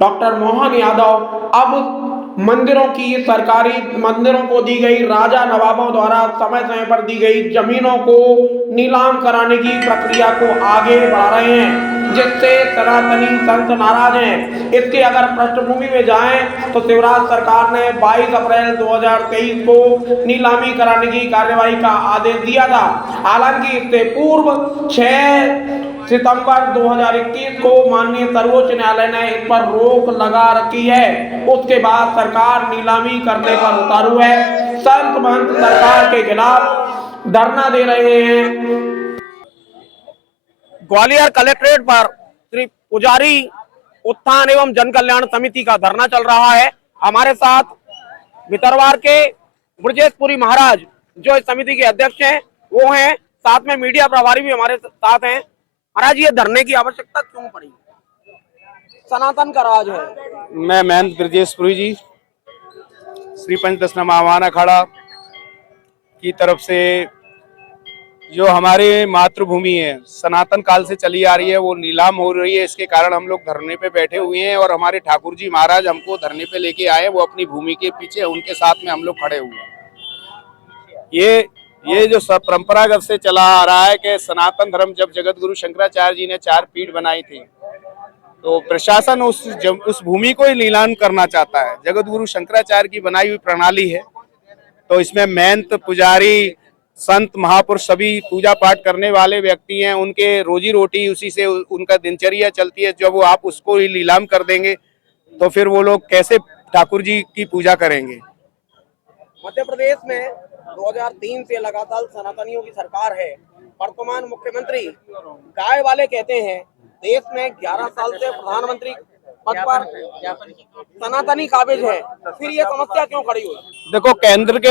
Doctor Mohan Yadav अब मंदिरों की सरकारी मंदिरों को दी गई राजा नवाबों द्वारा समय समय पर दी गई जमीनों को नीलाम कराने की प्रक्रिया को आगे बढ़ा रहे हैं, जिससे सनातनी संत नाराज हैं। इसके अगर पृष्ठभूमि में जाएं तो शिवराज सरकार ने 22 अप्रैल 2023 को नीलामी कराने की कार्यवाही का आदेश दिया था। हालांकि इससे पूर्व 6 सितंबर 2021 को माननीय सर्वोच्च न्यायालय ने इस पर रोक लगा रखी है। उसके बाद सरकार नीलामी करने पर उतारू है। संत महंत सरकार के खिलाफ धरना दे रहे हैं। ग्वालियर कलेक्ट्रेट पर श्री पुजारी उत्थान एवं जन कल्याण समिति का धरना चल रहा है। हमारे साथ भितरवार के ब्रजेशपुरी महाराज जो इस समिति के अध्यक्ष हैं वो हैं, साथ में मीडिया प्रभारी भी हमारे साथ हैं। महाराज, ये धरने की आवश्यकता क्यों पड़ी? सनातन का राज है। मैं महंत ब्रजेशपुरी जी श्री पंचदशनामा आह्वान अखाड़ा की तरफ से जो हमारे मातृभूमि है सनातन काल से चली आ रही है वो नीलाम हो रही है। इसके कारण हम लोग धरने पे बैठे हुए हैं और हमारे ठाकुर जी महाराज हमको धरने पे लेके आए। वो अपनी भूमि के पीछे उनके साथ में हम लोग खड़े हुए हैं। ये जो सब परंपरागत से चला आ रहा है कि सनातन धर्म जब जगत गुरु शंकराचार्य जी ने 4 पीठ बनाई थी तो प्रशासन उस भूमि को ही नीलाम करना चाहता है। जगत गुरु शंकराचार्य की बनाई हुई प्रणाली है, तो इसमें महंत पुजारी संत महापुरुष सभी पूजा पाठ करने वाले व्यक्ति हैं, उनके रोजी रोटी उसी से उनका दिनचर्या चलती है। जब वो आप उसको ही नीलाम कर देंगे तो फिर वो लोग कैसे ठाकुर जी की पूजा करेंगे। मध्य प्रदेश में 2003 से लगातार सनातनियों की सरकार है। वर्तमान मुख्यमंत्री गाय वाले कहते हैं देश में 11 साल से प्रधानमंत्री पद पर सनातनी काबिज है, फिर ये समस्या क्यों खड़ी हुई? देखो, केंद्र के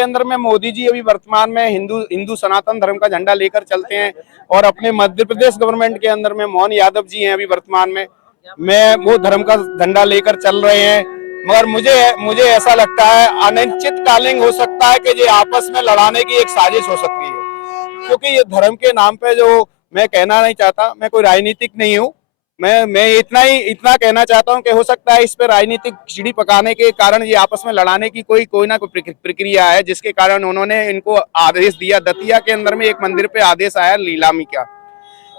अंदर में मोदी जी अभी वर्तमान में हिंदू सनातन धर्म का झंडा लेकर चलते हैं और अपने मध्य प्रदेश गवर्नमेंट के अंदर में मोहन यादव जी हैं अभी वर्तमान में वो धर्म का झंडा लेकर चल रहे हैं। मगर मुझे ऐसा लगता है अनिश्चित कालीन हो सकता है कि ये आपस में लड़ाने की एक साजिश हो सकती है, क्योंकि ये धर्म के नाम पे जो मैं कहना नहीं चाहता, मैं कोई राजनीतिक नहीं हूँ, मैं इतना कहना चाहता हूं कि हो सकता है इस पे राजनीतिक खिचड़ी पकाने के कारण ये आपस में लड़ाने की कोई ना कोई प्रक्रिया है, जिसके कारण उन्होंने इनको आदेश दिया। दतिया के अंदर में एक मंदिर पे आदेश आया नीलामी का।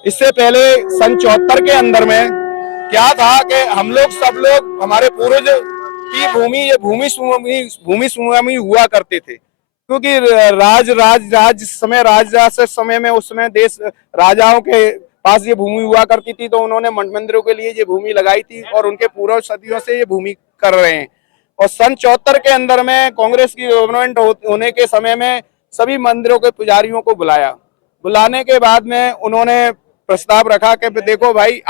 इससे पहले सन 74 के अंदर में क्या था कि हम लोग सब लोग हमारे पूर्वज की भूमि ये भूमि स्वामी हुआ करते थे, क्योंकि राज समय में उस समय देश राजाओं के पास ये भूमि हुआ करती थी, तो उन्होंने मठ मंदिरों के लिए ये भूमि लगाई थी और उनके पूर्व सदियों से ये भूमि कर रहे हैं। और सन 74 के अंदर में कांग्रेस की गवर्नमेंट होने के समय में सभी मंदिरों के पुजारियों को बुलाने के बाद में उन्होंने प्रस्ताव रखा कि देखो भाई,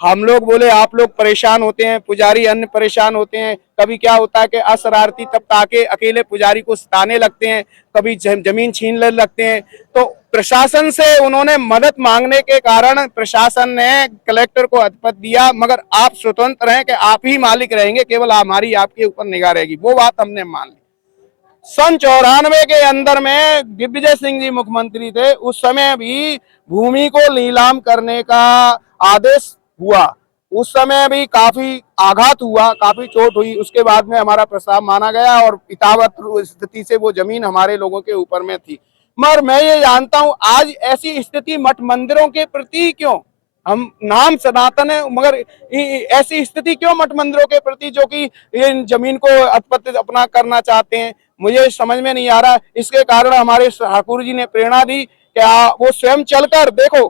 हम लोग बोले आप लोग परेशान होते हैं, पुजारी अन्य परेशान होते हैं। कभी क्या होता है कि अशरारती तब आके अकेले पुजारी को सताने लगते हैं, कभी जमीन छीन लगते हैं। तो प्रशासन से उन्होंने मदद मांगने के कारण प्रशासन ने कलेक्टर को अधिपत दिया, मगर आप स्वतंत्र हैं कि आप ही मालिक रहेंगे, केवल हमारी आपके ऊपर निगाह रहेगी। वो बात हमने मान ली। सन 94 के अंदर में दिग्विजय सिंह जी मुख्यमंत्री थे, उस समय भी भूमि को नीलाम करने का आदेश हुआ। उस समय भी काफी आघात हुआ, काफी चोट हुई। उसके बाद में हमारा प्रस्ताव माना गया और इतावत स्थिति से वो जमीन हमारे लोगों के ऊपर में थी। मगर मैं ये जानता हूं आज ऐसी स्थिति मठ मंदिरों के प्रति क्यों? हम नाम सनातन है, मगर ऐसी स्थिति क्यों मठ मंदिरों के प्रति, जो कि इन जमीन को अधिपत्य अपना करना चाहते हैं? मुझे समझ में नहीं आ रहा। इसके कारण हमारे ठाकुर जी ने प्रेरणा दी कि वो स्वयं चलकर, देखो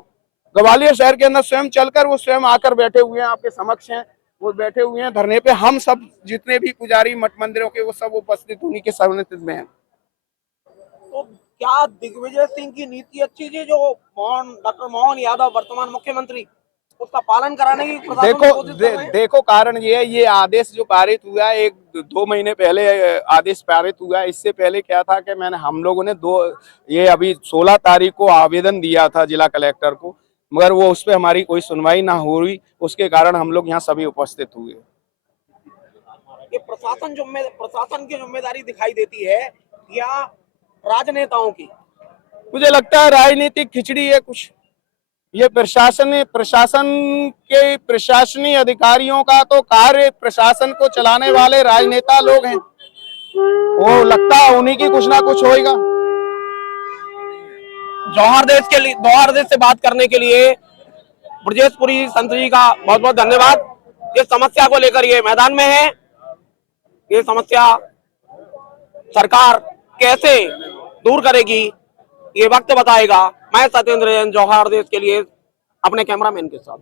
ग्वालियर शहर के अंदर स्वयं चलकर वो स्वयं आकर बैठे हुए हैं, आपके समक्ष हैं, वो बैठे हुए हैं धरने पे। हम सब जितने भी पुजारी मठ मंदिरों के वो सब उपस्थित उन्हीं के सानिध्य में हैं। तो क्या दिग्विजय सिंह की नीति अच्छी थी जो डॉक्टर मोहन यादव वर्तमान मुख्यमंत्री उसका पालन कराने की देखो कारण ये है, ये आदेश जो पारित हुआ है 1-2 महीने पहले आदेश पारित हुआ है। इससे पहले क्या था कि हम लोगों ने ये अभी 16 तारीख को आवेदन दिया था जिला कलेक्टर को, मगर वो उस पर हमारी कोई सुनवाई ना हुई। उसके कारण हम लोग यहाँ सभी उपस्थित हुए। ये प्रशासन की जिम्मेदारी दिखाई देती है या राजनेताओं की? मुझे लगता है राजनीतिक खिचड़ी है कुछ। ये प्रशासनीय अधिकारियों का तो कार्य प्रशासन को चलाने वाले राजनेता लोग हैं, वो लगता है उन्हीं की कुछ ना कुछ होएगा। जौहर देश से बात करने के लिए ब्रजेशपुरी संत जी का बहुत बहुत धन्यवाद। इस समस्या को लेकर ये मैदान में है, ये समस्या सरकार कैसे दूर करेगी ये वक्त बताएगा। मैं सत्येंद्र जैन जौहर देश के लिए अपने कैमरामैन के साथ।